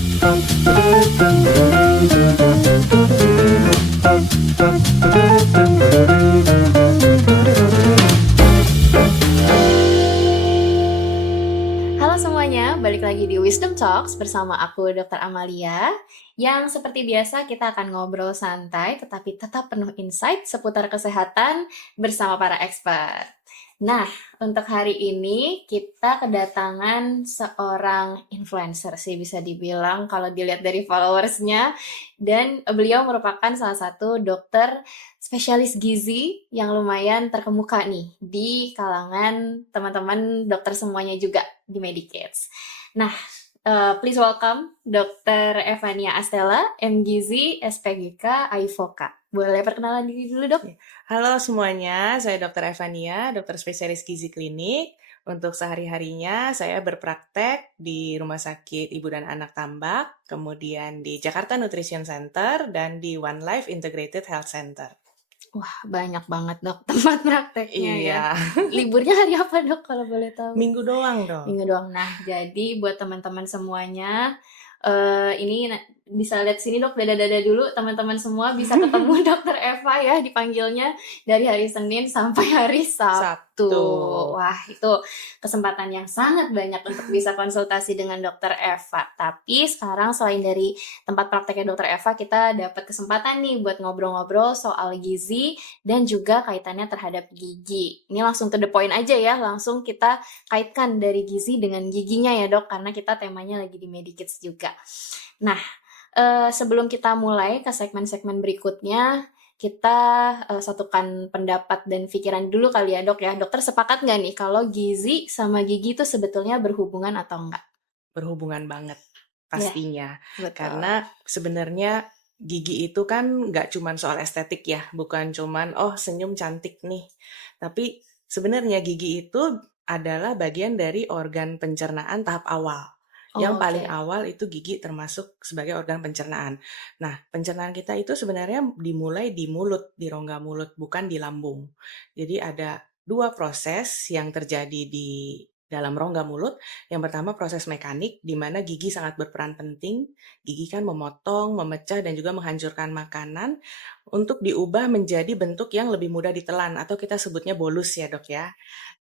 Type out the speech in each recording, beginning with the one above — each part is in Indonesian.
Halo semuanya, balik lagi di Wisdom Talks bersama aku Dr. Amalia yang seperti biasa kita akan ngobrol santai tetapi tetap penuh insight seputar kesehatan bersama para expert. Nah, untuk hari ini kita kedatangan seorang influencer sih bisa dibilang kalau dilihat dari followersnya, dan beliau merupakan salah satu dokter spesialis gizi yang lumayan terkemuka nih di kalangan teman-teman dokter semuanya juga di Medicates. Nah, please welcome Dr. Evania Astella, MGZ, SPGK, AIVOCA. Boleh perkenalan diri dulu, Dok? Halo semuanya, saya Dr. Evania, dokter spesialis gizi klinik. Untuk sehari-harinya saya berpraktek di Rumah Sakit Ibu dan Anak Tambak, kemudian di Jakarta Nutrition Center, dan di One Life Integrated Health Center. Wah, banyak banget, Dok, tempat prakteknya ya. Iya, Liburnya hari apa, Dok, kalau boleh tahu? minggu doang dong. Minggu doang. Nah, jadi buat teman-teman semuanya, ini bisa lihat sini, Dok, dada-dada dulu, teman-teman semua bisa ketemu Dokter Eva ya, dipanggilnya dari hari Senin sampai hari Sabtu. Sabtu. Wah, itu kesempatan yang sangat banyak untuk bisa konsultasi dengan Dokter Eva. Tapi sekarang selain dari tempat prakteknya Dokter Eva, kita dapat kesempatan nih buat ngobrol-ngobrol soal gizi dan juga kaitannya terhadap gigi. Ini langsung to the point aja ya, langsung kita kaitkan dari gizi dengan giginya ya, Dok, karena kita temanya lagi di Medikids juga. Nah, sebelum kita mulai ke segmen-segmen berikutnya, kita satukan pendapat dan pikiran dulu kali ya, Dok ya. Dokter sepakat nggak nih kalau gizi sama gigi itu sebetulnya berhubungan atau enggak? Berhubungan banget Ya, pastinya. betul. Karena sebenarnya gigi itu kan nggak cuman soal estetik ya, bukan cuman oh senyum cantik nih. Tapi sebenarnya gigi itu adalah bagian dari organ pencernaan tahap awal. Yang Oh, paling oke. awal itu gigi termasuk sebagai organ pencernaan. Nah, pencernaan kita itu sebenarnya dimulai di mulut, di rongga mulut, bukan di lambung. Jadi ada dua proses yang terjadi di dalam rongga mulut. Yang pertama proses mekanik, di mana gigi sangat berperan penting. Gigi kan memotong, memecah, dan juga menghancurkan makanan untuk diubah menjadi bentuk yang lebih mudah ditelan, atau kita sebutnya bolus ya dok ya.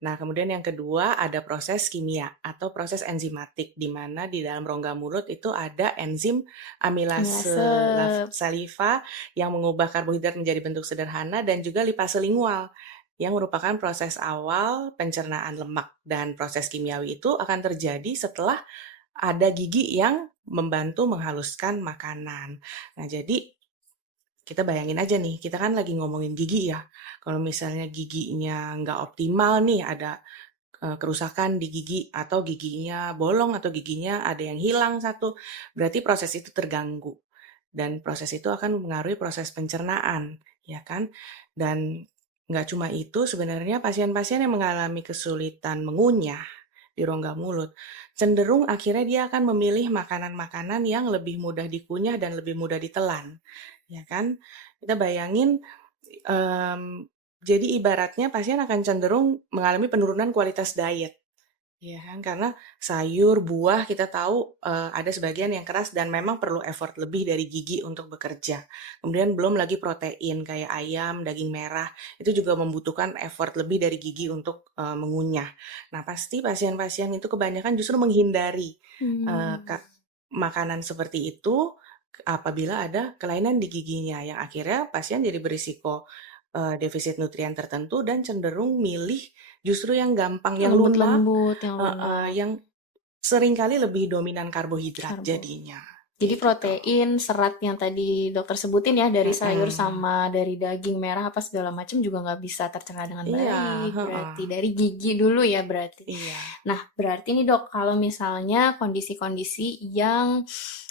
Nah kemudian yang kedua ada proses kimia atau proses enzimatik, di mana di dalam rongga mulut itu ada enzim amilase Amilase. saliva yang mengubah karbohidrat menjadi bentuk sederhana, dan juga lipase lingual yang merupakan proses awal pencernaan lemak, dan proses kimiawi itu akan terjadi setelah ada gigi yang membantu menghaluskan makanan. Nah, jadi kita bayangin aja nih, kita kan lagi ngomongin gigi ya. Kalau misalnya giginya nggak optimal nih, ada kerusakan di gigi, atau giginya bolong, atau giginya ada yang hilang satu, berarti proses itu terganggu. Dan proses itu akan mengaruhi proses pencernaan, ya kan? Dan nggak cuma itu, sebenarnya pasien-pasien yang mengalami kesulitan mengunyah di rongga mulut, cenderung akhirnya dia akan memilih makanan-makanan yang lebih mudah dikunyah dan lebih mudah ditelan, ya kan? Kita bayangin, jadi ibaratnya pasien akan cenderung mengalami penurunan kualitas diet. Iya kan, karena sayur, buah kita tahu ada sebagian yang keras dan memang perlu effort lebih dari gigi untuk bekerja. Kemudian belum lagi protein kayak ayam, daging merah, itu juga membutuhkan effort lebih dari gigi untuk mengunyah. Nah pasti pasien-pasien itu kebanyakan justru menghindari makanan seperti itu apabila ada kelainan di giginya, yang akhirnya pasien jadi berisiko defisit nutrien tertentu dan cenderung milih justru yang gampang, yang lunak, Lembut-lembut, yang lunak. yang seringkali lebih dominan karbohidrat Karbo. jadinya, Jadi gitu. protein, serat yang tadi dokter sebutin ya, dari sayur Mhm. sama dari daging merah apa segala macam juga nggak bisa tercerna dengan Iya, baik. heeh, Berarti dari gigi dulu ya berarti. iya. Nah, berarti nih dok, kalau misalnya kondisi-kondisi yang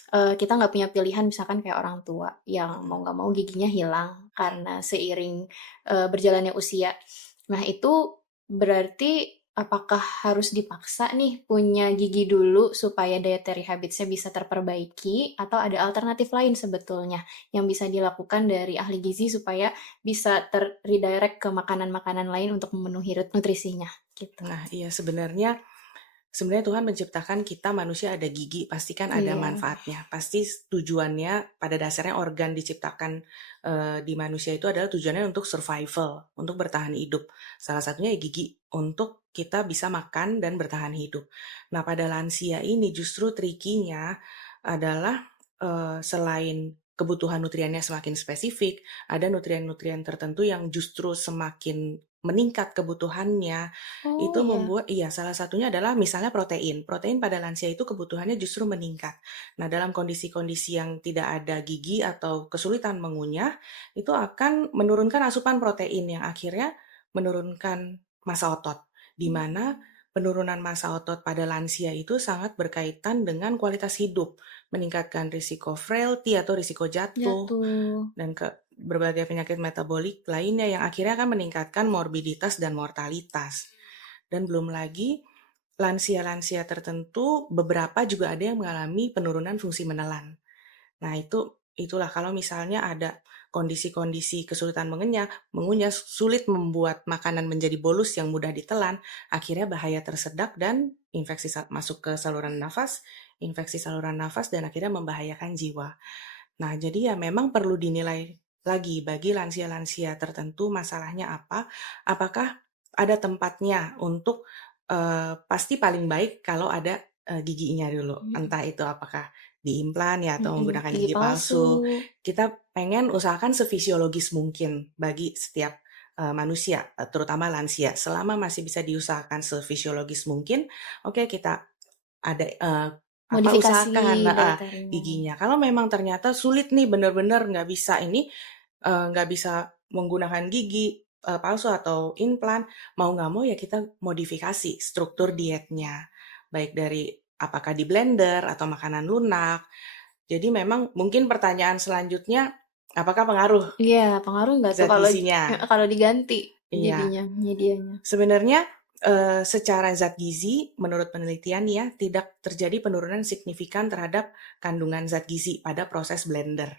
kita nggak punya pilihan, misalkan kayak orang tua yang Mhm. mau nggak mau giginya hilang karena seiring berjalannya usia. Nah, itu berarti apakah harus dipaksa nih punya gigi dulu supaya dietary habits-nya bisa terperbaiki, atau ada alternatif lain sebetulnya yang bisa dilakukan dari ahli gizi supaya bisa ter-redirect ke makanan-makanan lain untuk memenuhi nutrisinya gitu? Nah, iya sebenarnya Sebenarnya Tuhan menciptakan kita manusia ada gigi, pasti kan ada Iya. manfaatnya. Pasti tujuannya pada dasarnya organ diciptakan di manusia itu adalah tujuannya untuk survival, untuk bertahan hidup. Salah satunya ya gigi untuk kita bisa makan dan bertahan hidup. Nah, pada lansia ini justru trikinya adalah selain kebutuhan nutriennya semakin spesifik, ada nutrien-nutrien tertentu yang justru semakin meningkat kebutuhannya Oh itu iya. membuat iya, salah satunya adalah misalnya protein. Protein pada lansia itu kebutuhannya justru meningkat. Nah, dalam kondisi-kondisi yang tidak ada gigi atau kesulitan mengunyah, itu akan menurunkan asupan protein yang akhirnya menurunkan massa otot. Di mana penurunan massa otot pada lansia itu sangat berkaitan dengan kualitas hidup, meningkatkan risiko frailty atau risiko jatuh, Jatuh. dan berbagai penyakit metabolik lainnya yang akhirnya akan meningkatkan morbiditas dan mortalitas. Dan belum lagi lansia-lansia tertentu beberapa juga ada yang mengalami penurunan fungsi menelan. Nah, itulah kalau misalnya ada kondisi-kondisi kesulitan mengunyah sulit membuat makanan menjadi bolus yang mudah ditelan, akhirnya bahaya tersedak dan infeksi masuk ke saluran nafas, infeksi saluran nafas dan akhirnya membahayakan jiwa. Nah, jadi ya memang perlu dinilai lagi bagi lansia-lansia tertentu masalahnya apa, apakah ada tempatnya untuk pasti paling baik kalau ada giginya dulu, Mhm. entah itu apakah diimplan ya atau Mhm. menggunakan Gigi gigi palsu. palsu. Kita pengen usahakan sefisiologis mungkin bagi setiap manusia, terutama lansia. Selama masih bisa diusahakan sefisiologis mungkin, oke kita ada Modifikasi usahakan dari tarinya. giginya. Kalau memang ternyata sulit nih bener-bener nggak bisa ini, nggak bisa menggunakan gigi palsu atau implan, mau nggak mau ya kita modifikasi struktur dietnya. Baik dari apakah di blender atau makanan lunak. Jadi memang mungkin pertanyaan selanjutnya, apakah pengaruh Iya, pengaruh nggak tuh zat gizinya? kalau diganti Iya. jadinya medianya? Sebenarnya, secara zat gizi menurut penelitian ya, tidak terjadi penurunan signifikan terhadap kandungan zat gizi pada proses blender.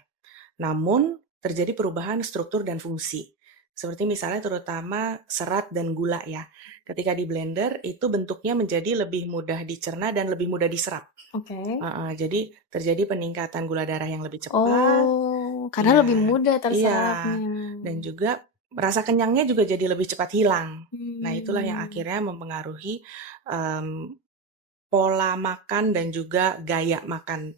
Namun, terjadi perubahan struktur dan fungsi. Seperti misalnya terutama serat dan gula ya. Ketika di blender itu bentuknya menjadi lebih mudah dicerna dan lebih mudah diserap. Oke. Jadi terjadi peningkatan gula darah yang lebih cepat. Oh, karena lebih Iya, mudah iya, terserapnya. dan juga rasa kenyangnya juga jadi lebih cepat hilang. Nah, itulah yang Mmm. akhirnya mempengaruhi, mmm, pola makan dan juga gaya makan,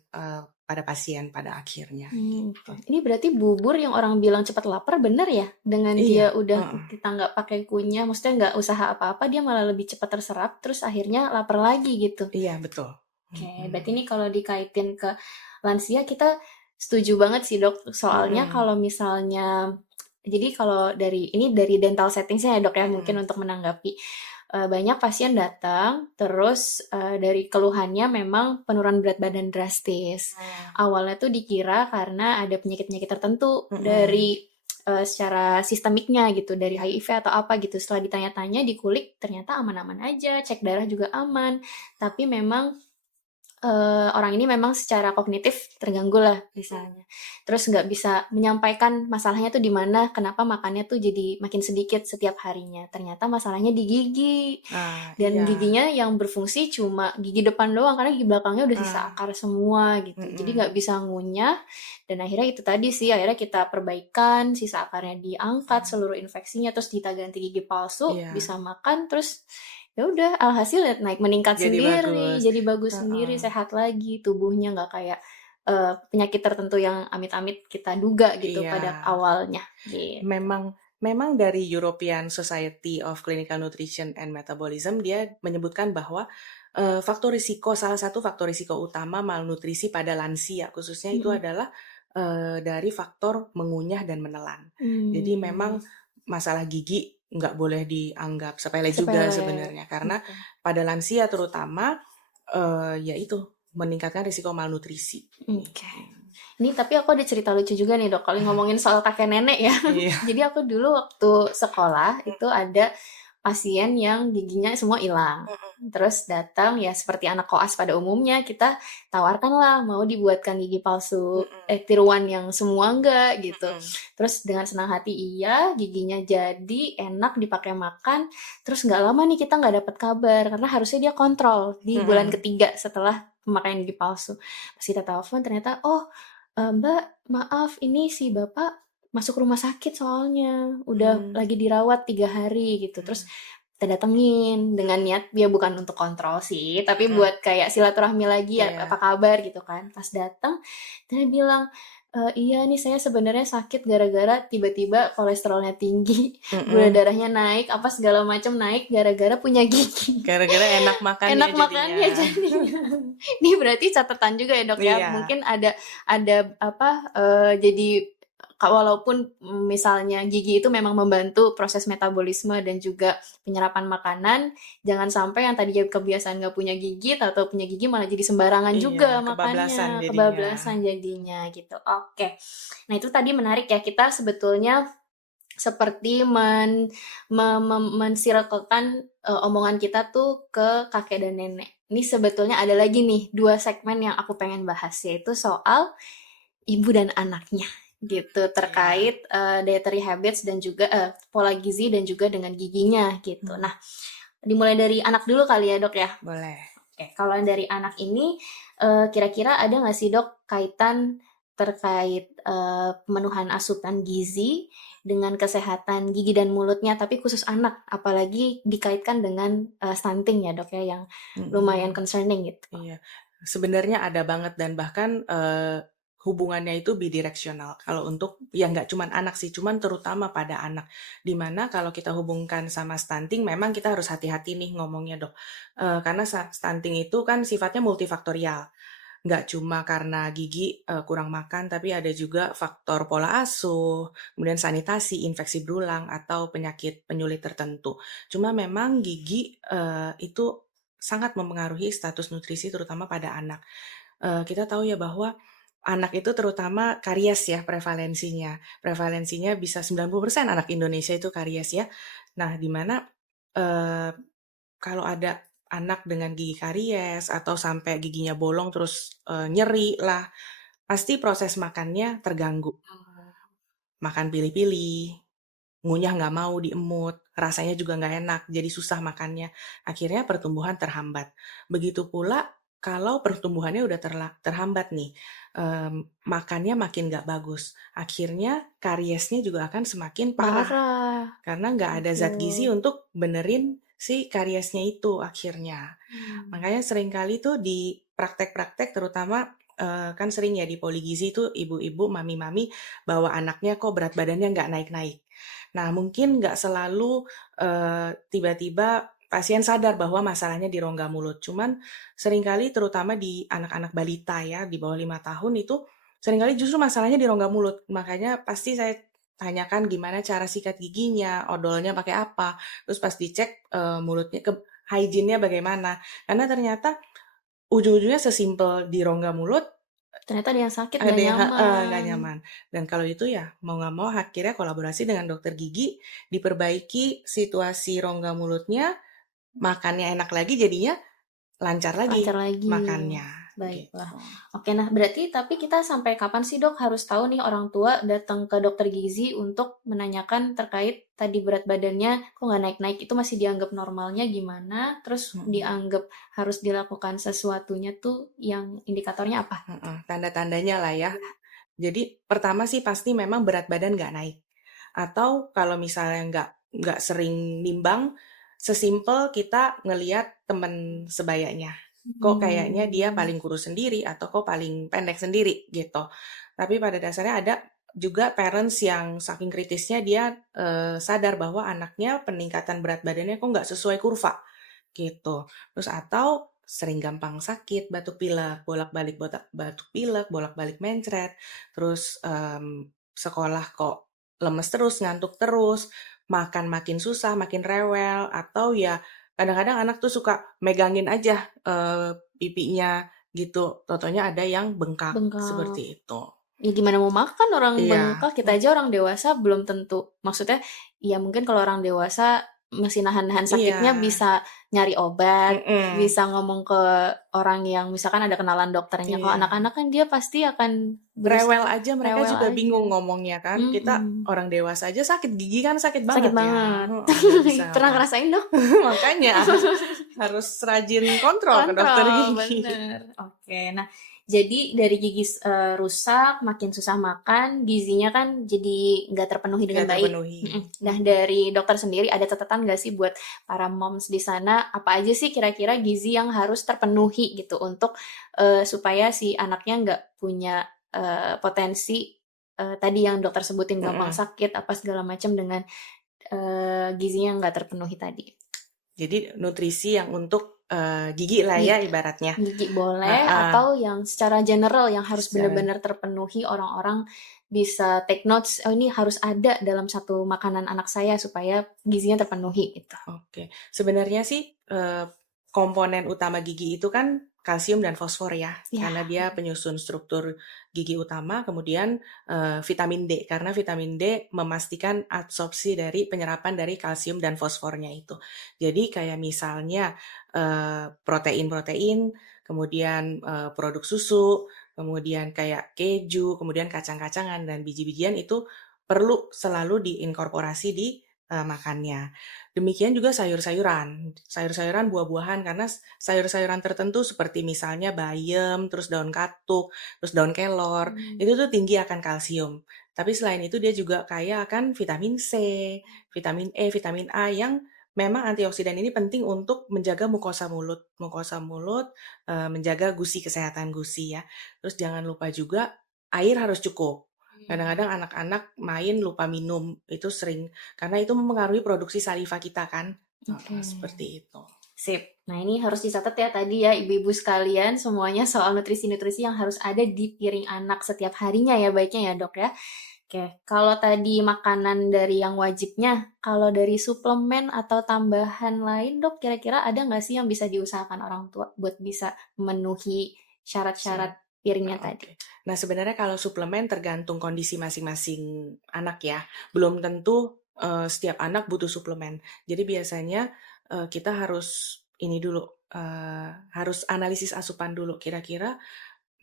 pada pasien pada akhirnya, Oke. gitu. Ini berarti bubur yang orang bilang cepat lapar bener ya? Dengan Iya, dia udah heeh, kita nggak pakai kunyah, maksudnya nggak usaha apa-apa, dia malah lebih cepat terserap, terus akhirnya lapar lagi gitu? iya betul, Oke, berarti mhm, ini kalau dikaitin ke lansia kita setuju banget sih Dok, soalnya mhm, kalau misalnya jadi kalau dari dental settingsnya ya Dok ya, mungkin mhm, untuk menanggapi, banyak pasien datang terus, dari keluhannya memang penurunan berat badan drastis. mmm, Awalnya tuh dikira karena ada penyakit-penyakit tertentu mhm, dari, secara sistemiknya gitu, dari iya, HIV atau apa gitu. Setelah ditanya-tanya, dikulik, ternyata aman-aman aja, cek darah juga aman, tapi memang orang ini memang secara kognitif terganggu lah misalnya. Terus nggak bisa menyampaikan masalahnya tuh di mana, kenapa makannya tuh jadi makin sedikit setiap harinya. Ternyata masalahnya di gigi, nah dan iya, giginya yang berfungsi cuma gigi depan doang, karena gigi belakangnya udah sisa ah, akar semua gitu. Jadi mhm, nggak bisa ngunyah, dan akhirnya itu tadi sih, akhirnya kita perbaikan, sisa akarnya diangkat, mmm, seluruh infeksinya, terus kita ganti gigi palsu, iya, bisa makan, terus ya udah alhasil ya naik meningkat jadi sendiri, bagus, jadi bagus sendiri, heeh, sehat lagi, tubuhnya nggak kayak, penyakit tertentu yang amit-amit kita duga gitu iya. pada awalnya, gitu. Memang memang dari European Society of Clinical Nutrition and Metabolism dia menyebutkan bahwa, salah satu faktor risiko utama malnutrisi pada lansia khususnya itu Mhm. adalah, dari faktor mengunyah dan menelan. Jadi Mmm, memang masalah gigi nggak boleh dianggap sepele juga sepele, sebenarnya karena betul. pada lansia terutama, ya itu meningkatkan risiko malnutrisi, Oke. gitu. Ini tapi aku ada cerita lucu juga nih Dok, kalau ngomongin soal kakek nenek ya. Iya, Jadi aku dulu waktu sekolah itu ada pasien yang giginya semua hilang. Terus datang ya seperti anak koas pada umumnya, kita tawarkanlah mau dibuatkan gigi palsu tiruan yang semua enggak gitu. Terus dengan senang hati iya, giginya jadi enak dipakai makan. Terus nggak lama nih kita nggak dapat kabar karena harusnya dia kontrol di bulan ketiga setelah pemakaian gigi palsu. Pas kita telepon ternyata, oh Mbak, maaf ini si Bapak masuk rumah sakit soalnya udah lagi dirawat 3 hari gitu. Terus kita datengin dengan niat dia bukan untuk kontrol sih, tapi buat kayak silaturahmi lagi ya, apa kabar gitu kan. Pas datang dia bilang, iya nih saya sebenarnya sakit gara-gara tiba-tiba kolesterolnya tinggi, gula darahnya naik, apa segala macam naik gara-gara punya gigi. Gara-gara enak makannya Enak makannya jadinya. Ini berarti catatan juga ya dok ya. Iya. Mungkin ada jadi walaupun misalnya gigi itu memang membantu proses metabolisme dan juga penyerapan makanan, jangan sampai yang tadinya kebiasaan nggak punya gigi atau punya gigi malah jadi sembarangan juga makannya, kebablasan jadinya gitu. Oke, nah itu tadi menarik ya, kita sebetulnya seperti mensirkelkan omongan kita tuh ke kakek dan nenek. Ini sebetulnya ada lagi nih 2 segmen yang aku pengen bahas, yaitu soal ibu dan anaknya gitu, terkait dietary habits dan juga pola gizi dan juga dengan giginya gitu. Nah, dimulai dari anak dulu kali ya dok ya. Boleh. Oke, kalau dari anak ini kira-kira ada nggak sih dok kaitan terkait pemenuhan asupan gizi dengan kesehatan gigi dan mulutnya, tapi khusus anak, apalagi dikaitkan dengan stunting ya dok ya, yang lumayan concerning gitu. Iya, sebenarnya ada banget dan bahkan hubungannya itu bidireksional. Kalau untuk ya nggak cuman anak sih, cuman terutama pada anak. Dimana kalau kita hubungkan sama stunting, memang kita harus hati-hati nih ngomongnya dok. Karena stunting itu kan sifatnya multifaktorial. Nggak cuma karena gigi kurang makan, tapi ada juga faktor pola asuh, kemudian sanitasi, infeksi berulang, atau penyakit penyulit tertentu. Cuma memang gigi itu sangat mempengaruhi status nutrisi terutama pada anak. Kita tahu ya bahwa anak itu terutama karies ya prevalensinya. Prevalensinya bisa 90% anak Indonesia itu karies ya. Nah, di mana kalau ada anak dengan gigi karies atau sampai giginya bolong terus nyeri lah, pasti proses makannya terganggu. Makan pilih-pilih, ngunyah nggak mau, diemut, rasanya juga nggak enak, jadi susah makannya. Akhirnya pertumbuhan terhambat. Begitu pula kalau pertumbuhannya udah terhambat nih, makannya makin nggak bagus. Akhirnya kariesnya juga akan semakin parah. Karena nggak ada zat gizi untuk benerin si kariesnya itu akhirnya. Makanya seringkali tuh di praktek-praktek terutama kan sering ya di poligizi tuh ibu-ibu, mami-mami bawa anaknya kok berat badannya nggak naik-naik. Nah, mungkin nggak selalu tiba-tiba pasien sadar bahwa masalahnya di rongga mulut. Cuman seringkali terutama di anak-anak balita ya, di bawah 5 tahun itu seringkali justru masalahnya di rongga mulut. Makanya pasti saya tanyakan gimana cara sikat giginya, odolnya pakai apa. Terus pas dicek mulutnya, hygiene-nya bagaimana. Karena ternyata ujung-ujungnya sesimpel di rongga mulut, ternyata ada yang sakit ada nggak yang nyaman. nggak nyaman. Dan kalau itu ya mau nggak mau akhirnya kolaborasi dengan dokter gigi, diperbaiki situasi rongga mulutnya, makannya enak lagi jadinya lancar lagi makannya. Baiklah. Gitu. Oke, nah berarti tapi kita sampai kapan sih dok harus tahu nih orang tua datang ke dokter gizi untuk menanyakan terkait tadi berat badannya kok nggak naik-naik, itu masih dianggap normalnya gimana? Terus dianggap harus dilakukan sesuatunya tuh yang indikatornya apa? Tanda-tandanya lah ya. Jadi pertama sih pasti memang berat badan nggak naik. Atau kalau misalnya nggak sering nimbang, sesimpel kita ngeliat temen sebayanya. Kok kayaknya dia paling kurus sendiri atau kok paling pendek sendiri gitu. Tapi pada dasarnya ada juga parents yang saking kritisnya dia sadar bahwa anaknya peningkatan berat badannya kok nggak sesuai kurva gitu. Terus atau sering gampang sakit, batuk pilek, bolak-balik batuk pilek, bolak-balik mencret, terus sekolah kok lemes terus, ngantuk terus, makan makin susah, makin rewel, atau ya kadang-kadang anak tuh suka megangin aja pipinya gitu, totonya ada yang bengkak. Seperti itu. Ya gimana mau makan orang Iya. bengkak, kita aja orang dewasa belum tentu. Maksudnya ya mungkin kalau orang dewasa masih nahan-nahan sakitnya Iya. bisa nyari obat, Mhm. bisa ngomong ke orang yang misalkan ada kenalan dokternya. Kalau Iya. anak-anak kan dia pasti akan Rewel berusaha aja, mereka rewel juga aja. bingung ngomongnya kan. Kita Mhm. orang dewasa aja sakit gigi kan sakit Sakit banget ya, banget. heeh, nggak bisa Pernah apa. ngerasain dong? Makanya harus rajin kontrol ke dokter Kontrol, gigi. bener. Oke, nah jadi dari gigi rusak, makin susah makan, gizinya kan jadi nggak terpenuhi dengan Nggak baik. terpenuhi. Nah Mhm. dari dokter sendiri ada catatan nggak sih buat para moms di sana, apa aja sih kira-kira gizi yang harus terpenuhi gitu untuk supaya si anaknya nggak punya potensi tadi yang dokter sebutin gampang Mhm. sakit apa segala macam dengan gizinya nggak terpenuhi tadi. Jadi nutrisi yang untuk, gigi lah ya ibaratnya. Gigi boleh Heeh, atau yang secara general yang harus secara benar-benar terpenuhi orang-orang bisa take notes, "Oh ini harus ada dalam satu makanan anak saya supaya gizinya terpenuhi," gitu. oke. Sebenarnya sih, komponen utama gigi itu kan kalsium dan fosfor ya, karena Iya, dia penyusun struktur gigi utama, kemudian, vitamin D, karena vitamin D memastikan absorpsi dari penyerapan dari kalsium dan fosfornya itu. Jadi kayak misalnya, protein-protein, kemudian, produk susu, kemudian kayak keju, kemudian kacang-kacangan dan biji-bijian itu perlu selalu diinkorporasi di, makannya. Demikian juga sayur-sayuran, sayur-sayuran, buah-buahan karena sayur-sayuran tertentu seperti misalnya bayam, terus daun katuk, terus daun kelor, mmm, itu tuh tinggi akan kalsium. Tapi selain itu dia juga kaya akan vitamin C, vitamin E, vitamin A yang memang antioksidan ini penting untuk menjaga mukosa mulut, menjaga gusi, kesehatan gusi ya. Terus jangan lupa juga air harus cukup. Kadang-kadang anak-anak main lupa minum, itu sering karena itu mempengaruhi produksi saliva kita kan, oke. seperti itu. Sip. Nah, ini harus dicatat ya tadi ya ibu-ibu sekalian semuanya soal nutrisi-nutrisi yang harus ada di piring anak setiap harinya ya baiknya ya, Dok, ya. Oke, kalau tadi makanan dari yang wajibnya, kalau dari suplemen atau tambahan lain, Dok, kira-kira ada nggak sih yang bisa diusahakan orang tua buat bisa memenuhi Sya syarat-syarat piringnya tadi? oke. Nah, sebenarnya kalau suplemen tergantung kondisi masing-masing anak ya, belum tentu, setiap anak butuh suplemen. Jadi biasanya, kita harus ini dulu, harus analisis asupan dulu, kira-kira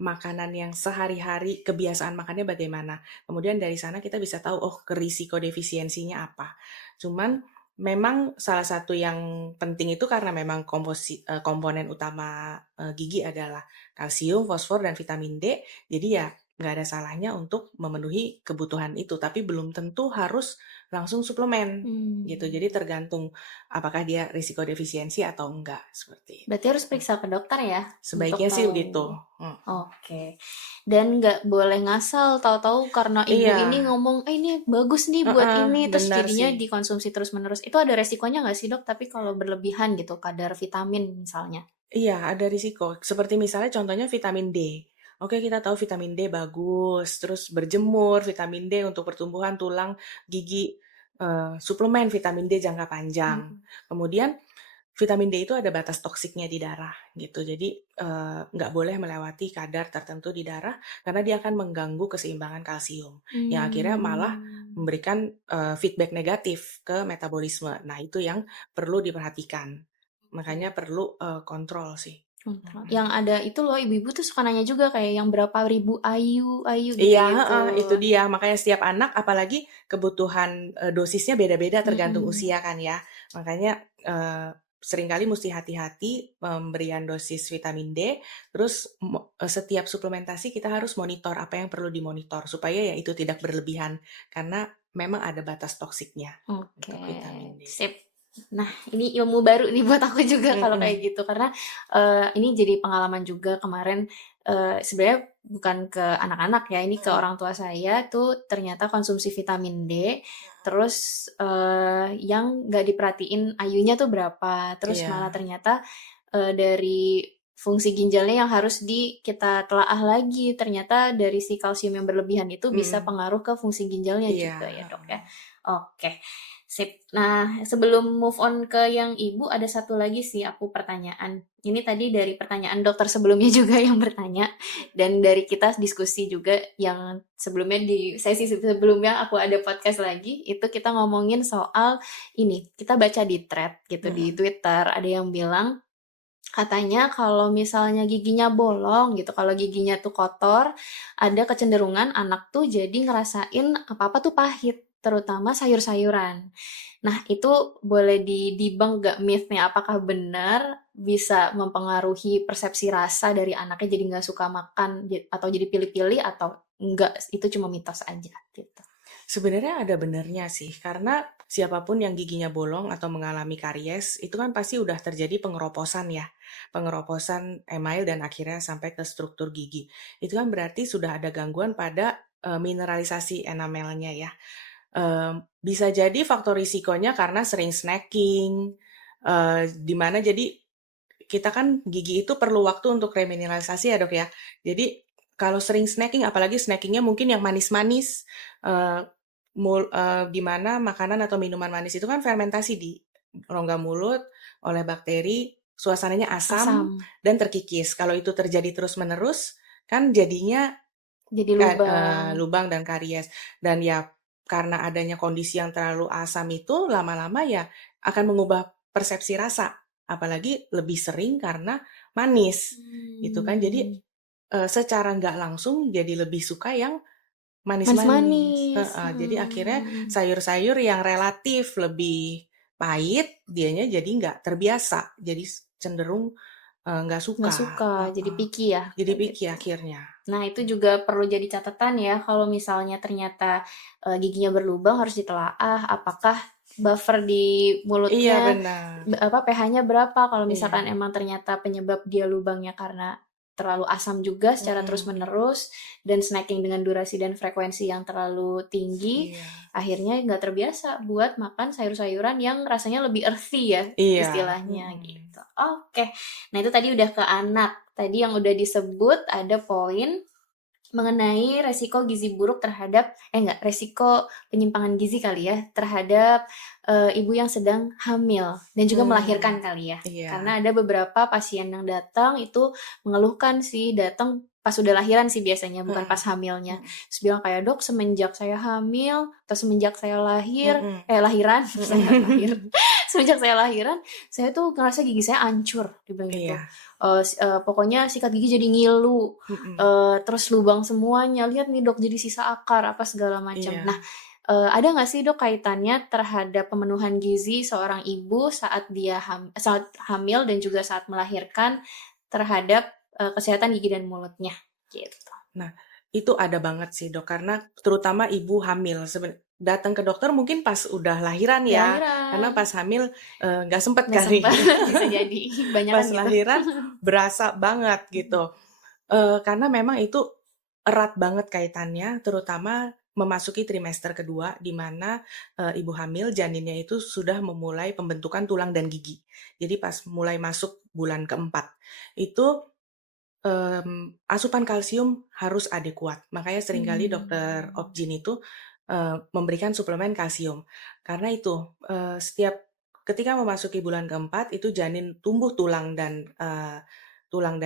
makanan yang sehari-hari kebiasaan makannya bagaimana. Kemudian dari sana kita bisa tahu, oh risiko defisiensinya apa. Cuman memang salah satu yang penting itu karena memang komponen utama, gigi adalah kalsium, fosfor, dan vitamin D. Jadi ya nggak ada salahnya untuk memenuhi kebutuhan itu, tapi belum tentu harus langsung suplemen gitu. Hmm. Jadi tergantung apakah dia risiko defisiensi atau enggak, seperti Berarti itu. harus periksa ke dokter ya untuk Sebaiknya sih tahu. begitu. Mhm. Oke. Dan nggak boleh ngasal, tahu-tahu karena ibu Iya, ini ngomong, ini bagus nih buat heeh, ini, terus benar jadinya sih. dikonsumsi terus-menerus. Itu ada resikonya nggak sih, Dok? Tapi kalau berlebihan gitu, kadar vitamin misalnya. Iya, ada risiko. Seperti misalnya contohnya vitamin D. Oke, kita tahu vitamin D bagus, terus berjemur, vitamin D untuk pertumbuhan tulang, gigi, suplemen vitamin D jangka panjang. Mhm. Kemudian vitamin D itu ada batas toksiknya di darah gitu. Jadi, nggak boleh melewati kadar tertentu di darah karena dia akan mengganggu keseimbangan kalsium, yang akhirnya malah Mmm. memberikan, feedback negatif ke metabolisme. Nah, itu yang perlu diperhatikan. Makanya Oke. perlu, kontrol sih. Kontrol. Mhm. Yang ada itu loh, ibu-ibu tuh suka nanya juga kayak yang berapa ribu IU Iya, gitu-gitu. heeh, itu dia. Makanya setiap anak apalagi kebutuhan, dosisnya beda-beda tergantung Mhm. usia kan ya. Makanya, seringkali musti hati-hati pemberian dosis vitamin D, terus setiap suplementasi kita harus monitor apa yang perlu dimonitor supaya ya itu tidak berlebihan, karena memang ada batas toksiknya untuk Oke, vitamin D. sip. Nah, ini ilmu baru nih buat aku juga kalau kayak Mhm, gitu karena ini jadi pengalaman juga kemarin sebenarnya bukan ke anak-anak ya, ini ke mhm, orang tua saya tuh ternyata konsumsi vitamin D, terus yang nggak diperhatiin IU-nya tuh berapa, terus malah iya, ternyata dari fungsi ginjalnya yang harus kita telaah lagi, ternyata dari si kalsium yang berlebihan itu bisa mhm, pengaruh ke fungsi ginjalnya iya, juga ya, Dok, ya. heeh. Oke. Sip. Nah, sebelum move on ke yang ibu, ada satu lagi sih aku pertanyaan. Ini tadi dari pertanyaan dokter sebelumnya juga yang bertanya, dan dari kita diskusi juga yang sebelumnya di sesi sebelumnya aku ada podcast lagi, itu kita ngomongin soal ini. Kita baca di thread gitu di Mhm. Twitter, ada yang bilang katanya kalau misalnya giginya bolong gitu, kalau giginya tuh kotor, ada kecenderungan anak tuh jadi ngerasain apa-apa tuh pahit, terutama sayur-sayuran. Nah, itu boleh di-debunk nggak myth-nya? Apakah benar bisa mempengaruhi persepsi rasa dari anaknya jadi nggak suka makan atau jadi pilih-pilih atau enggak, itu cuma mitos aja gitu? Sebenarnya ada benernya sih, karena siapapun yang giginya bolong atau mengalami karies, itu kan pasti udah terjadi pengeroposan ya. Pengeroposan email dan akhirnya sampai ke struktur gigi. Itu kan berarti sudah ada gangguan pada mineralisasi enamelnya ya. Bisa jadi faktor risikonya karena sering snacking, di mana jadi kita kan gigi itu perlu waktu untuk remineralisasi ya dok ya. Jadi kalau sering snacking, apalagi snackingnya mungkin yang manis-manis, eh, di mana makanan atau minuman manis itu kan fermentasi di rongga mulut oleh bakteri, suasananya asam Asam, dan terkikis. Kalau itu terjadi terus-menerus, kan jadinya jadi lubang. lubang dan karies. Dan ya karena adanya kondisi yang terlalu asam itu lama-lama ya akan mengubah persepsi rasa. Apalagi lebih sering karena manis gitu kan. Jadi Hmm, secara nggak langsung jadi lebih suka yang manis-manis. manis-manis. Heeh, jadi akhirnya sayur-sayur yang relatif lebih pahit, dianya jadi nggak terbiasa. Jadi cenderung nggak Nggak suka. suka, jadi Heeh. picky ya, Jadi kayak picky gitu. akhirnya. Nah, itu juga perlu jadi catatan ya, kalau misalnya ternyata giginya berlubang harus ditelaah apakah buffer di Iya mulutnya, benar. apa pH-nya berapa. Kalau misalkan Iya. emang ternyata penyebab dia lubangnya karena terlalu asam juga secara Mhm. terus-menerus dan snacking dengan durasi dan frekuensi yang terlalu tinggi, Iya. akhirnya nggak terbiasa buat makan sayur-sayuran yang rasanya lebih earthy ya, Iya. istilahnya Mhm. gitu. Oke. Nah, itu tadi udah ke anak. Tadi yang udah disebut ada poin mengenai resiko gizi buruk terhadap enggak, resiko penyimpangan gizi kali ya, terhadap, ibu yang sedang hamil dan juga melahirkan Mmm. kali ya. Iya. Karena ada beberapa pasien yang datang itu mengeluhkan sih, datang pas udah lahiran sih biasanya, bukan Heeh. pas hamilnya. Mhm. Terus bilang kayak, "Dok, semenjak saya hamil atau semenjak saya lahir Mhm. lahiran, saya lahir. Mhm. Semenjak saya lahiran, saya tuh ngerasa gigi saya hancur," dia bilang gitu. Iya. Pokoknya sikat gigi jadi ngilu, Mhm. terus lubang semuanya, "Lihat nih Dok, jadi sisa akar," apa segala macam. Nah, Iya. ada nggak sih Dok kaitannya terhadap pemenuhan gizi seorang ibu saat dia saat hamil dan juga saat melahirkan terhadap, kesehatan gigi dan mulutnya? Gitu. Nah, itu ada banget sih, Dok, karena terutama ibu hamil datang ke dokter mungkin pas udah lahiran Udah ya, karena lahiran, pas hamil, nggak sempet nggak kali. sempet, bisa jadi, Pas kebanyakan gitu. lahiran berasa banget Mhm. gitu. Karena memang itu erat banget kaitannya, terutama memasuki trimester kedua, di mana ibu hamil janinnya itu sudah memulai pembentukan tulang dan gigi. Jadi pas mulai masuk bulan keempat, itu asupan kalsium harus adekuat. Makanya seringkali dokter Mmm. Obgyn itu memberikan suplemen kalsium. Karena itu setiap ketika memasuki bulan keempat itu janin tumbuh tulang dan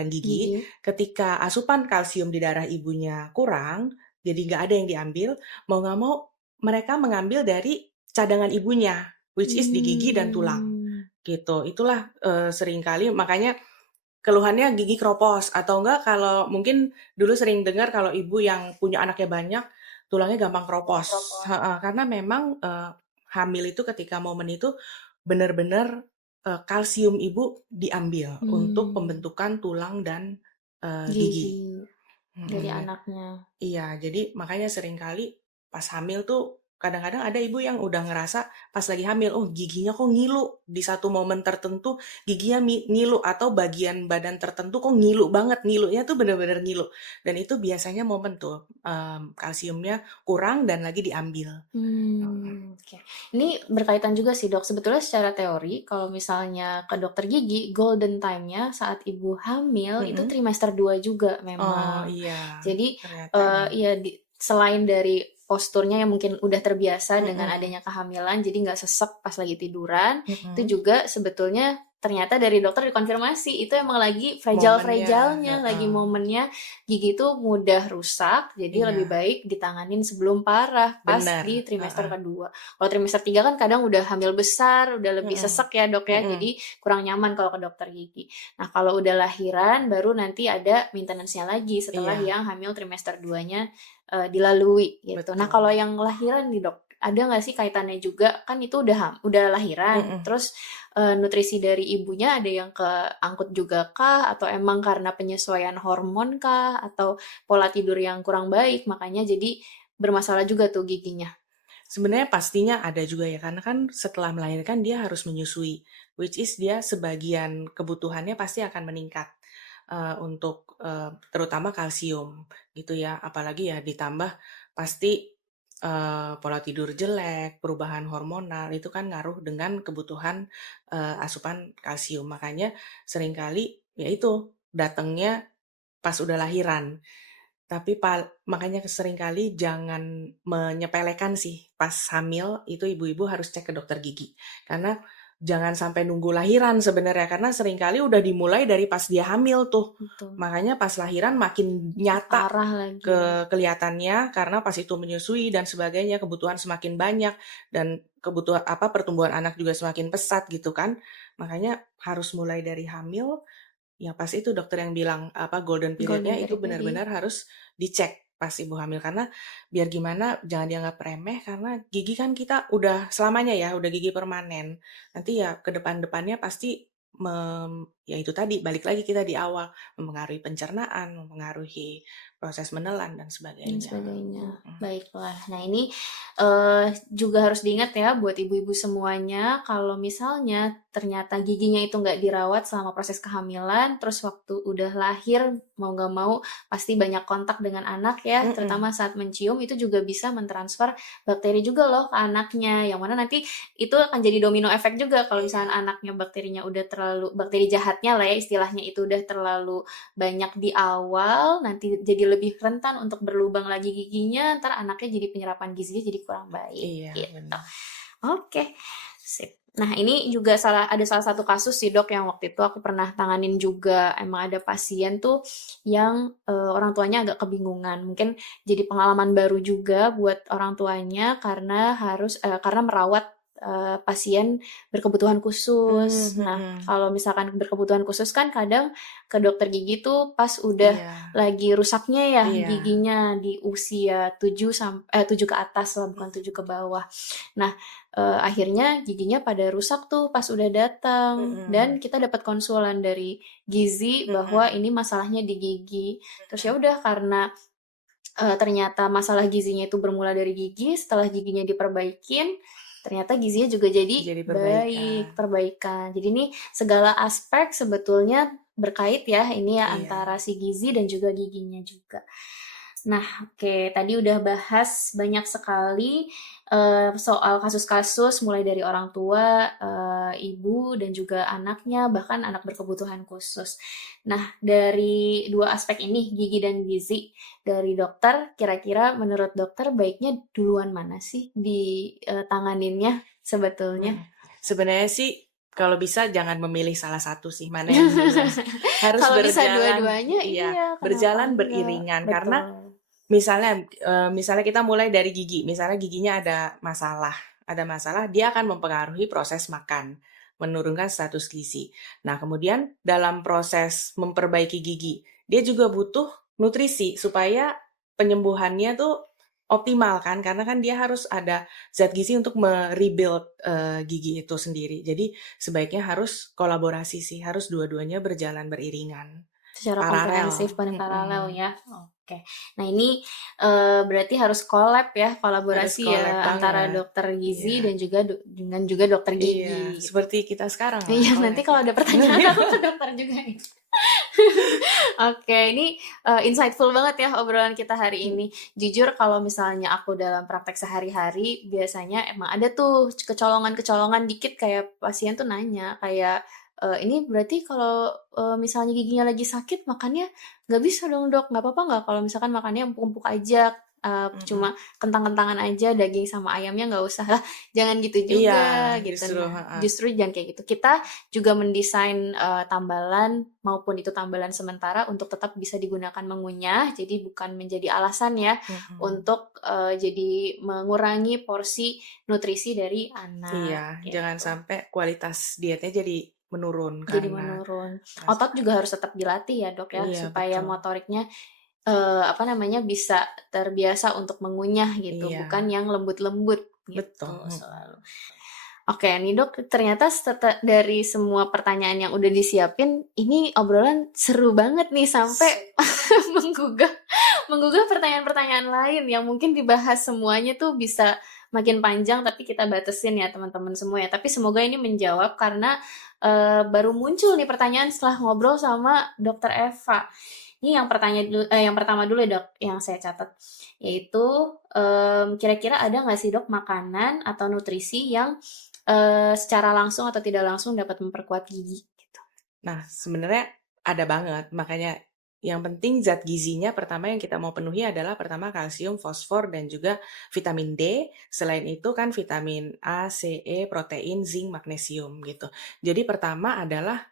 gigi. Gigi. Ketika asupan kalsium di darah ibunya kurang, jadi nggak ada yang diambil, mau nggak mau mereka mengambil dari cadangan ibunya, which is di gigi dan tulang, Mmm. gitu. Itulah seringkali makanya keluhannya gigi kropos atau enggak kalau mungkin dulu sering dengar kalau ibu yang punya anaknya banyak, tulangnya gampang Gampang kropos, kropos. heeh, karena memang, hamil itu ketika momen itu benar-benar, kalsium ibu diambil untuk Mmm. pembentukan tulang dan, gigi. Gigi dari Mhm. anaknya. Iya, jadi makanya seringkali pas hamil tuh kadang-kadang ada ibu yang udah ngerasa pas lagi hamil, oh giginya kok ngilu, di satu momen tertentu giginya ngilu atau bagian badan tertentu kok ngilu banget, ngilunya tuh bener-bener ngilu. Dan itu biasanya momen tuh kalsiumnya kurang dan lagi diambil. Heeh. Oke. Ini berkaitan juga sih, Dok. Sebetulnya secara teori kalau misalnya ke dokter gigi, golden time-nya saat ibu hamil itu Mhm. trimester 2 juga Oh memang. iya, Jadi, ternyata emang ya selain dari posturnya yang mungkin udah terbiasa dengan Mhm. adanya kehamilan, jadi nggak sesek pas lagi tiduran. Itu Mhm. juga sebetulnya ternyata dari dokter dikonfirmasi, itu emang lagi Momennya, fragile-fragile-nya, lagi heeh. momennya gigi itu mudah rusak, jadi lebih Iya, baik ditanganin sebelum parah, pas bener, di trimester heeh. kedua. Kalau trimester 3 kan kadang udah hamil besar, udah lebih Mhm. sesek ya Dok ya, Mhm. jadi kurang nyaman kalau ke dokter gigi. Nah kalau udah lahiran, baru nanti ada maintenance-nya lagi setelah Iya, yang hamil trimester 2-nya dilalui gitu. Nah kalau betul. yang lahiran nih Dok, ada nggak sih kaitannya juga? Kan itu udah lahiran, Mhm. terus nutrisi dari ibunya ada yang keangkut juga kah? Atau emang karena penyesuaian hormon kah? Atau pola tidur yang kurang baik, makanya jadi bermasalah juga tuh giginya? Sebenarnya pastinya ada juga ya, karena kan setelah melahirkan dia harus menyusui, which is dia sebagian kebutuhannya pasti akan meningkat, untuk, terutama kalsium gitu ya. Apalagi ya ditambah pasti, pola tidur jelek, perubahan hormonal, itu kan ngaruh dengan kebutuhan, asupan kalsium. Makanya seringkali ya itu, datangnya pas udah lahiran. Tapi makanya seringkali jangan menyepelekan sih, pas hamil itu ibu-ibu harus cek ke dokter gigi. Karena jangan sampai nunggu lahiran sebenarnya, karena seringkali udah dimulai dari pas dia hamil tuh. Betul, Makanya pas lahiran makin nyata parah lagi. kelihatannya karena pas itu menyusui dan sebagainya, kebutuhan semakin banyak dan kebutuhan pertumbuhan anak juga semakin pesat gitu kan. Makanya harus mulai dari hamil. Ya pas itu dokter yang bilang, golden period-nya Golden itu period tadi. benar-benar harus dicek pas ibu hamil. Karena biar gimana jangan dianggap remeh karena gigi kan kita udah selamanya ya, udah gigi permanen. Nanti ya ke depan-depannya pasti ya itu tadi balik lagi kita di awal, mempengaruhi pencernaan, mempengaruhi proses menelan dan Dan sebagainya. sebagainya. Mhm. Baiklah. Nah ini, juga harus diingat ya buat ibu-ibu semuanya, kalau misalnya ternyata giginya itu nggak dirawat selama proses kehamilan, terus waktu udah lahir, mau nggak mau pasti banyak kontak dengan anak ya, Mhm. terutama saat mencium, itu juga bisa mentransfer bakteri juga loh ke anaknya, yang mana nanti itu akan jadi domino efek juga kalau Iya, misalnya anaknya bakterinya udah terlalu bakteri jahatnya lah ya istilahnya itu udah terlalu banyak di awal, nanti jadi lebih rentan untuk berlubang lagi giginya, ntar anaknya jadi penyerapan gizinya jadi kurang baik, iya gitu. benar. Oke, sip. Nah, ini juga ada salah satu kasus sih Dok yang waktu itu aku pernah tanganin juga. Emang ada pasien tuh yang orang tuanya agak kebingungan. Mungkin jadi pengalaman baru juga buat orang tuanya karena merawat pasien berkebutuhan khusus. Nah, Mhm. kalau misalkan berkebutuhan khusus kan kadang ke dokter gigi tuh pas udah Iya, lagi rusaknya ya iya. giginya di usia 7 ke atas lah, bukan 7 ke bawah. Nah, akhirnya giginya pada rusak tuh pas udah datang, dan Mhm. kita dapat konsulan dari gizi bahwa Mhm. ini masalahnya di gigi. Terus ya Mhm. udah karena, ternyata masalah gizinya itu bermula dari gigi, setelah giginya diperbaikin, ternyata gizinya juga jadi Jadi perbaikan. baik, perbaikan. Jadi ini segala aspek sebetulnya berkait ya, ini ya Iya. antara si gizi dan juga giginya juga. Nah, oke, tadi udah bahas banyak sekali, soal kasus-kasus mulai dari orang tua, ibu, dan juga anaknya, bahkan anak berkebutuhan khusus. Nah, dari 2 aspek ini, gigi dan gizi, dari dokter, kira-kira menurut dokter baiknya duluan mana sih tanganinnya sebetulnya? Sebenarnya sih kalau bisa jangan memilih salah satu sih, mana yang duluan. Harus Kalau bisa berjalan dua-duanya iya, iya, kenapa berjalan enggak? beriringan. Karena Betul. misalnya kita mulai dari gigi, misalnya giginya ada masalah dia akan mempengaruhi proses makan, menurunkan status gizi. Nah, kemudian dalam proses memperbaiki gigi, dia juga butuh nutrisi supaya penyembuhannya tuh optimal kan, karena kan dia harus ada zat gizi untuk me-rebuild, gigi itu sendiri. Jadi sebaiknya harus kolaborasi sih, harus dua-duanya berjalan beriringan, Secara paralel. komprehensif dan paralel Mhm. ya, oke. Nah ini, berarti harus collab ya, Harus kolaborasi collab ya antara banget. dokter Iya. gizi dan juga dokter Iya, gigi gitu. seperti kita sekarang lah, Iya nanti collab kalau ya. ada pertanyaan aku ke dokter juga nih. Oke, ini, insightful banget ya obrolan kita hari ini. Jujur kalau misalnya aku dalam praktek sehari-hari, biasanya emang ada tuh kecolongan-kecolongan dikit kayak pasien tuh nanya, kayak, "Ini berarti kalau, misalnya giginya lagi sakit makannya nggak bisa dong Dok, nggak apa-apa nggak kalau misalkan makannya empuk-empuk aja?" Mhm. cuma kentang-kentangan aja, daging sama ayamnya nggak usah lah, jangan gitu Iya, juga gitu. justru, Nah, heeh. justru jangan kayak gitu. Kita juga mendesain tambalan maupun itu tambalan sementara untuk tetap bisa digunakan mengunyah, jadi bukan menjadi alasan ya Mhm. untuk jadi mengurangi porsi nutrisi dari Iya, anak jangan gitu. sampai kualitas dietnya jadi menurun Jadi karena menurun. rasa. Otot juga harus tetap dilatih ya dok ya, Iya, supaya betul. motoriknya apa namanya, bisa terbiasa untuk mengunyah gitu, bukan Iya, yang lembut-lembut betul, gitu mhm. selalu. Oke nih Dok, ternyata dari semua pertanyaan yang udah disiapin, ini obrolan seru banget nih sampai menggugah menggugah pertanyaan-pertanyaan lain yang mungkin dibahas semuanya tuh bisa makin panjang, tapi kita batasin ya teman-teman semua ya. Tapi semoga ini menjawab karena baru muncul nih pertanyaan setelah ngobrol sama Dokter Eva. Ini yang pertama dulu ya dok, yang saya catat, yaitu kira-kira ada nggak sih dok makanan atau nutrisi yang secara langsung atau tidak langsung dapat memperkuat gigi gitu? Nah, sebenarnya ada banget, makanya yang penting zat gizinya pertama yang kita mau penuhi adalah pertama kalsium, fosfor, dan juga vitamin D. Selain itu kan vitamin A, C, E, protein, zinc, magnesium gitu. Jadi pertama adalah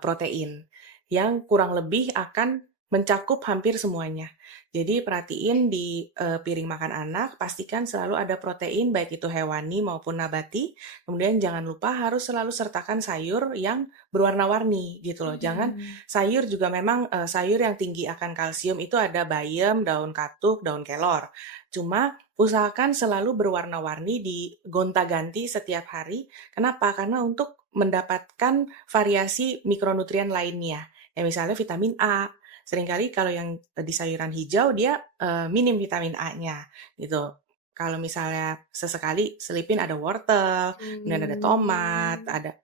protein yang kurang lebih akan mencakup hampir semuanya. Jadi perhatiin di piring makan anak, pastikan selalu ada protein baik itu hewani maupun nabati. Kemudian jangan lupa harus selalu sertakan sayur yang berwarna-warni gitu loh. Jangan Mhm. sayur juga memang, sayur yang tinggi akan kalsium itu ada bayam, daun katuk, daun kelor. Cuma usahakan selalu berwarna-warni digonta-ganti setiap hari. Kenapa? Karena untuk mendapatkan variasi mikronutrien lainnya. Ya misalnya vitamin A, seringkali kalau yang di sayuran hijau dia, minim vitamin A-nya gitu. Kalau misalnya sesekali selipin ada wortel, kemudian ada tomat, Mmm. ada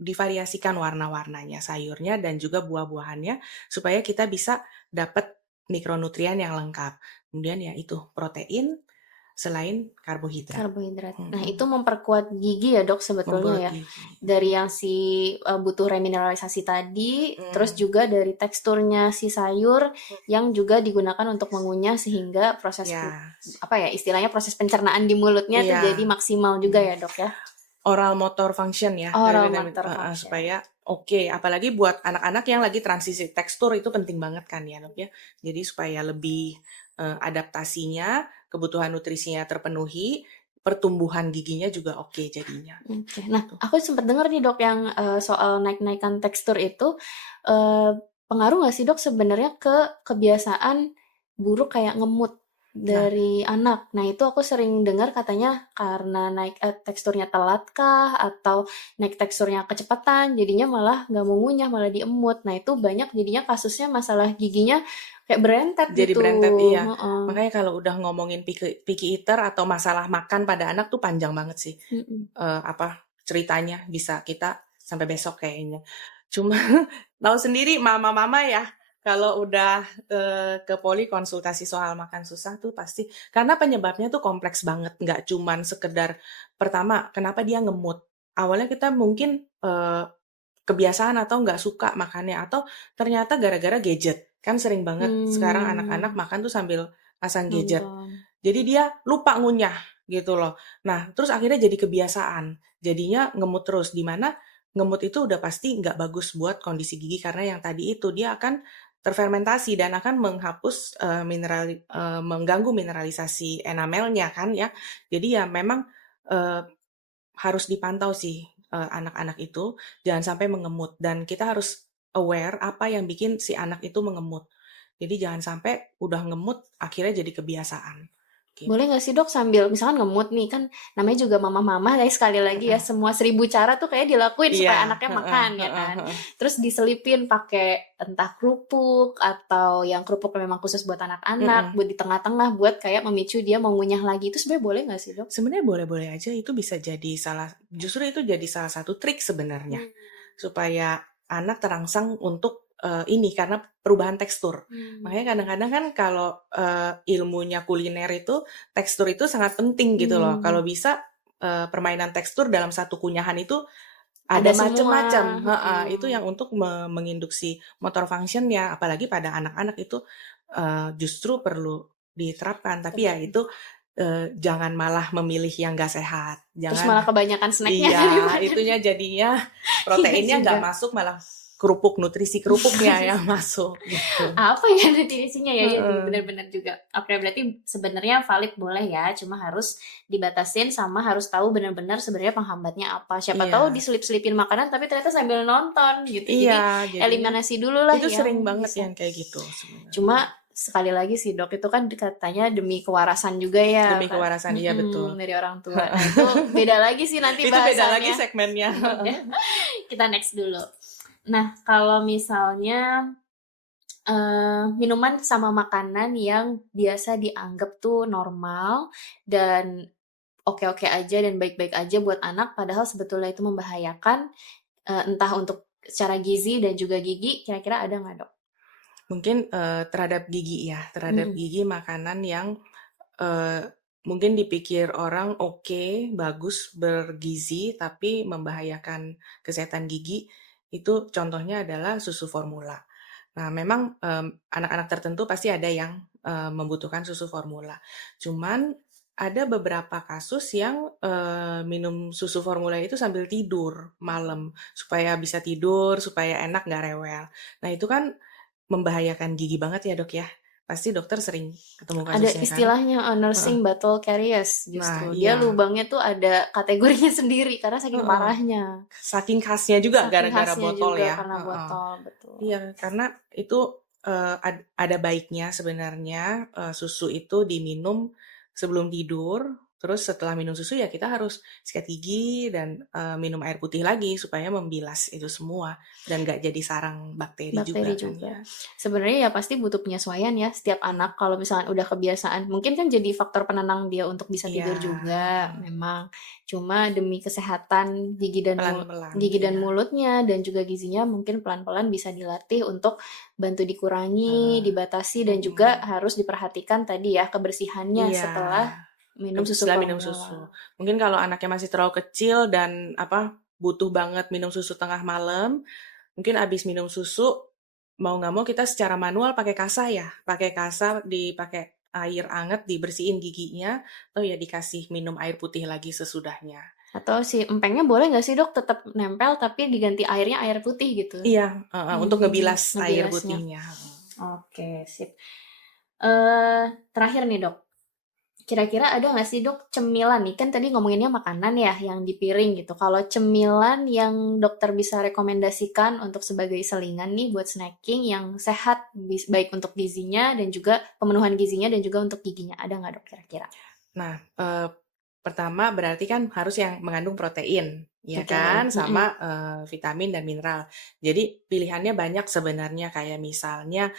divariasikan warna-warnanya, sayurnya dan juga buah-buahannya supaya kita bisa dapat mikronutrien yang lengkap. Kemudian ya itu protein selain karbohidrat. Karbohidrat. Nah, itu Mhm, memperkuat gigi ya, Dok, sebetulnya membuat ya? gigi. Dari yang butuh remineralisasi tadi, terus Mhm, juga dari teksturnya si sayur yang juga digunakan untuk mengunyah sehingga iya, apa ya, istilahnya proses pencernaan di mulutnya tuh jadi iya, maksimal juga mhm. ya, Dok, ya? Oral motor function ya, Oral vitamin motor heeh, function. supaya oke, apalagi buat anak-anak yang lagi transisi tekstur itu penting banget kan ya, Dok, ya. Jadi supaya lebih, adaptasinya, kebutuhan nutrisinya terpenuhi, pertumbuhan giginya juga oke jadinya, Oke. Nah, gitu. aku sempet denger nih, Dok, yang soal naik-naikan tekstur itu, eee, pengaruh nggak sih, Dok, sebenarnya ke kebiasaan buruk kayak ngemut Nah, dari anak? Nah, itu aku sering dengar katanya karena teksturnya telat kah, atau naik teksturnya kecepatan, jadinya malah nggak mau ngunyah, malah diemut. Nah, itu banyak jadinya kasusnya masalah giginya kayak berentet jadi gitu, berentet iya. heeh, Makanya kalau udah ngomongin picky eater atau masalah makan pada anak tuh panjang banget sih, mhm. ceritanya bisa kita sampai besok kayaknya. Cuma tahu sendiri mama-mama ya, kalau udah, ke poli konsultasi soal makan susah tuh pasti karena penyebabnya tuh kompleks banget, nggak cuman sekedar pertama, kenapa dia ngemut. Awalnya kita mungkin, kebiasaan atau nggak suka makannya, atau ternyata gara-gara gadget. Kan sering banget sekarang anak-anak Mmm, makan tuh sambil pasang gadget. nonton. Jadi dia lupa ngunyah gitu loh. Nah, terus akhirnya jadi kebiasaan. Jadinya ngemut terus, di mana ngemut itu udah pasti nggak bagus buat kondisi gigi karena yang tadi itu dia akan terfermentasi dan akan menghapus, mengganggu mineralisasi enamelnya kan ya. Jadi ya memang, eee, harus dipantau sih, anak-anak itu jangan sampai mengemut dan kita harus aware apa yang bikin si anak itu mengemut. Jadi jangan sampai udah ngemut akhirnya jadi kebiasaan, Boleh gitu. nggak sih Dok sambil misalkan ngemut nih, kan namanya juga mama-mama ya sekali lagi ya, Mhm. semua 1000 cara tuh kayaknya dilakuin Iya, supaya anaknya heeh makan ya heeh kan. heeh. Terus diselipin pakai entah kerupuk atau yang kerupuk memang khusus buat anak-anak, Mhm. buat di tengah-tengah buat kayak memicu dia mau ngunyah lagi, itu sebenarnya boleh nggak sih Dok? Sebenarnya boleh-boleh aja itu bisa jadi justru itu jadi salah satu trik sebenarnya, Mmm, supaya anak terangsang untuk, ini karena perubahan tekstur. Makanya mmm, kadang-kadang kan kalau, ilmunya kuliner itu, tekstur itu sangat penting gitu loh. Kalau mmm, bisa, permainan tekstur dalam satu kunyahan itu ada ada semua, macem-macem heeh, itu heeh. yang untuk menginduksi motor function-nya, apalagi pada anak-anak itu, justru perlu diterapkan. Tapi ya Betul. itu, jangan malah memilih yang nggak sehat, Terus jangan malah kebanyakan snack-nya iya, daripada itunya jadinya iya proteinnya juga. nggak masuk, malah kerupuk, nutrisi kerupuknya yang masuk, gitu. Apa ya definisinya ya? Ya sih, Heeh. benar-benar juga. Oke, berarti sebenarnya valid boleh ya, cuma harus dibatasin sama harus tahu benar-benar sebenarnya penghambatnya apa. Siapa tahu Iya. diselip-selipin makanan tapi ternyata sambil nonton gitu. Iya, Jadi jadinya eliminasi dulu lah itu sering yang banget bisa. yang kayak gitu sebenarnya. Cuma sekali lagi sih dok, itu kan katanya demi kewarasan juga ya Demi kan. kewarasan, iya betul. Dari orang tua. Nah itu beda lagi sih nanti Itu beda lagi bahasannya. segmennya. Iya. Kita next dulu. Nah kalau misalnya minuman sama makanan yang biasa dianggap tuh normal dan oke-oke aja dan baik-baik aja buat anak, padahal sebetulnya itu membahayakan, entah untuk secara gizi dan juga gigi, kira-kira ada nggak, Dok? Mungkin, terhadap gigi ya, terhadap Mhm. gigi makanan yang, eee, mungkin dipikir orang oke, bagus, bergizi, tapi membahayakan kesehatan gigi, itu contohnya adalah susu formula. Nah memang, anak-anak tertentu pasti ada yang, membutuhkan susu formula. Cuman ada beberapa kasus yang, minum susu formula itu sambil tidur malam, supaya bisa tidur, supaya enak, nggak rewel. Nah itu kan membahayakan gigi banget ya, Dok, ya? Pasti dokter sering ketemu Ada kasusnya kan? istilahnya, Heeh. nursing battle caries Nah, justru. Dia iya. lubangnya tuh ada kategorinya sendiri karena saking Heeh. parahnya. Saking khasnya juga Saking gara-gara khasnya botol juga ya, karena heeh. botol, betul. Iya, karena itu, ada baiknya sebenarnya, susu itu diminum sebelum tidur, terus setelah minum susu ya kita harus sikat gigi dan, minum air putih lagi supaya membilas itu semua dan nggak jadi sarang bakteri Bakteri juga kan juga. ya. Sebenarnya ya pasti butuh penyesuaian ya setiap anak kalau misalnya udah kebiasaan. Mungkin kan jadi faktor penenang dia untuk bisa Iya, tidur juga heeh. memang. Cuma demi kesehatan Pelan-pelan, gigi dan iya. mulutnya dan juga gizinya mungkin pelan-pelan bisa dilatih untuk bantu dikurangi, Heeh, dibatasi dan juga mhm. harus diperhatikan tadi ya kebersihannya Iya, setelah minum susu setelah minum susu. formula. Mungkin kalau anaknya masih terlalu kecil dan, butuh banget minum susu tengah malam, mungkin abis minum susu, mau nggak mau kita secara manual pakai kasa ya, pakai kasa dipakai air anget, dibersihin giginya, atau ya dikasih minum air putih lagi sesudahnya. Atau si empengnya boleh nggak sih dok tetap nempel tapi diganti airnya air putih gitu? Iya, heeh, untuk ngebilas air Ngebilasnya. putihnya, heeh. Oke, sip. Terakhir nih dok, kira-kira ada nggak sih dok cemilan nih, kan tadi ngomonginnya makanan ya yang di piring gitu. Kalau cemilan yang dokter bisa rekomendasikan untuk sebagai selingan nih buat snacking yang sehat, baik untuk gizinya dan juga pemenuhan gizinya dan juga untuk giginya, ada nggak dok kira-kira? Nah, pertama berarti kan harus yang mengandung protein, ya Oke, kan, mm-mm. sama, vitamin dan mineral. Jadi pilihannya banyak sebenarnya kayak misalnya,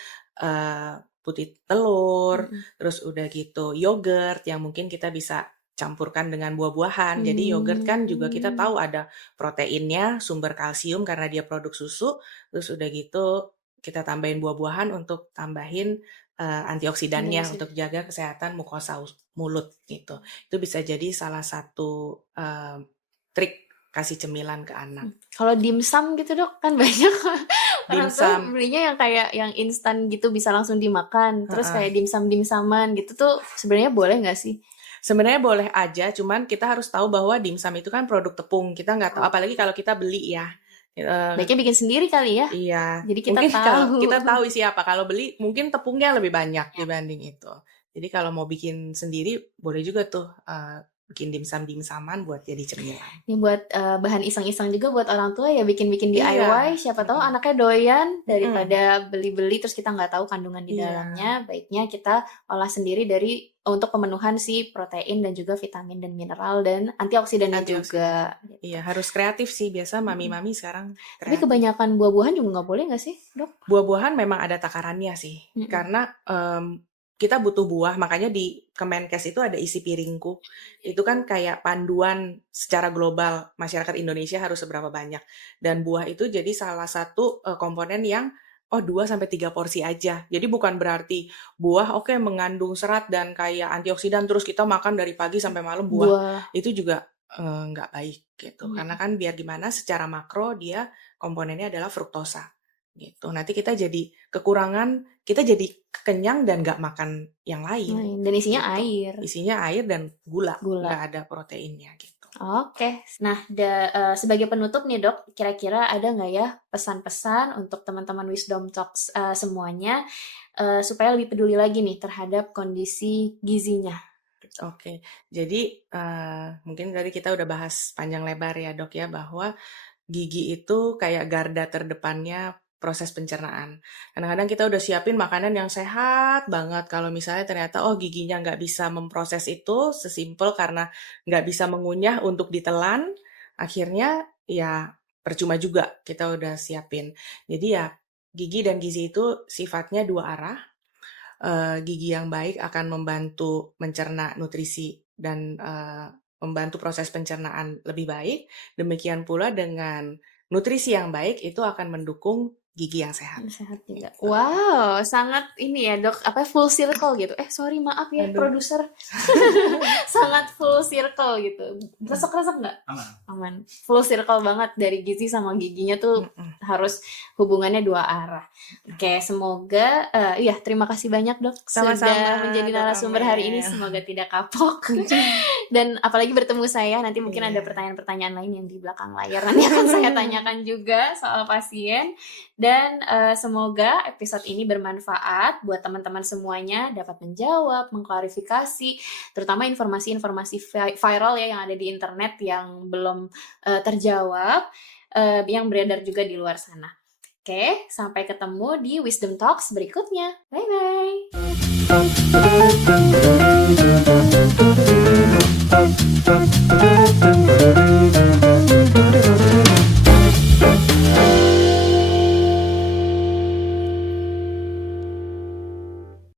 putih telur, Mm-mm. terus udah gitu yogurt yang mungkin kita bisa campurkan dengan buah-buahan. Jadi yogurt kan juga kita Hmm, tahu ada proteinnya, sumber kalsium karena dia produk susu, terus udah gitu kita tambahin buah-buahan untuk tambahin, antioksidannya untuk antioksidan. jaga kesehatan mukosa mulut gitu. Itu bisa jadi salah satu, trik kasih cemilan ke anak. Kalau dimsum gitu dok, kan banyak orang tua Dimsum belinya yang kayak yang instan gitu bisa langsung dimakan. Terus heeh. kayak dimsum-dimsuman gitu tuh sebenarnya boleh nggak sih? Sebenarnya boleh aja, cuman kita harus tahu bahwa dimsum itu kan produk tepung, kita nggak tahu apalagi Oke. kalau kita beli ya, eee, Baiknya bikin sendiri kali ya. iya, Jadi kita mungkin kalau tahu. kita tahu isi apa, kalau beli mungkin tepungnya lebih banyak dibanding itu. Jadi kalau mau bikin sendiri boleh juga tuh, bikin dimsum-dimsuman buat jadi cemilan. Ini buat bahan iseng-iseng juga buat orang tua ya bikin-bikin Iya, DIY. Siapa tahu mhm, anaknya doyan mhm, daripada beli-beli terus kita nggak tahu kandungan di iya. dalamnya. Baiknya kita olah sendiri dari untuk pemenuhan si protein dan juga vitamin dan mineral dan antioksidannya Antioksidan. juga. Gitu. Iya, harus kreatif sih. Biasa Mm-mm. mami-mami sekarang Tapi kreatif. kebanyakan buah-buahan juga nggak boleh nggak sih, dok? Buah-buahan memang ada takarannya sih. Mm-mm. Karena kita butuh buah, makanya di Kemenkes itu ada isi piringku. Itu kan kayak panduan secara global masyarakat Indonesia harus seberapa banyak. Dan buah itu jadi salah satu komponen yang 2 sampai 3 porsi aja. Jadi bukan berarti buah oke mengandung serat dan kayak antioksidan terus kita makan dari pagi sampai malam buah. Buah. Itu juga nggak baik gitu. Karena Mm-mm. kan biar gimana secara makro dia komponennya adalah fruktosa gitu. Nanti kita jadi kekurangan kita jadi kenyang dan nggak makan yang lain, Dan isinya gitu. air. Isinya air dan gula, Gula. nggak ada proteinnya gitu. Oke. Nah, sebagai penutup nih Dok, kira-kira ada nggak ya pesan-pesan untuk teman-teman Wisdom Talks semuanya supaya lebih peduli lagi nih terhadap kondisi gizinya? Oke, jadi mungkin tadi kita udah bahas panjang lebar ya Dok ya, bahwa gigi itu kayak garda terdepannya proses pencernaan. Kadang-kadang kita udah siapin makanan yang sehat banget, kalau misalnya ternyata giginya nggak bisa memproses itu sesimpel karena nggak bisa mengunyah untuk ditelan, akhirnya ya percuma juga kita udah siapin. Jadi ya gigi dan gizi itu sifatnya dua arah. Gigi yang baik akan membantu mencerna nutrisi dan membantu proses pencernaan lebih baik. Demikian pula dengan nutrisi yang baik itu akan mendukung gigi yang sehat. Sehat juga. Gitu. Wow, sangat ini ya Dok, full circle gitu. Sorry maaf ya Aduh. produser. Sangat full circle gitu. Resek-resek nggak? Aman. Full circle banget dari gizi sama giginya tuh harus hubungannya dua arah. Oke, semoga terima kasih banyak Dok Sama-sama, sudah menjadi Dok narasumber hari ini. Amel. Semoga tidak kapok. Dan apalagi bertemu saya, nanti mungkin Iya. ada pertanyaan-pertanyaan lain yang di belakang layar nanti akan saya tanyakan juga soal pasien. Dan semoga episode ini bermanfaat buat teman-teman semuanya, dapat menjawab, mengklarifikasi, terutama informasi-informasi viral ya yang ada di internet yang belum terjawab, yang beredar juga di luar sana. Oke, sampai ketemu di Wisdom Talks berikutnya. Bye-bye.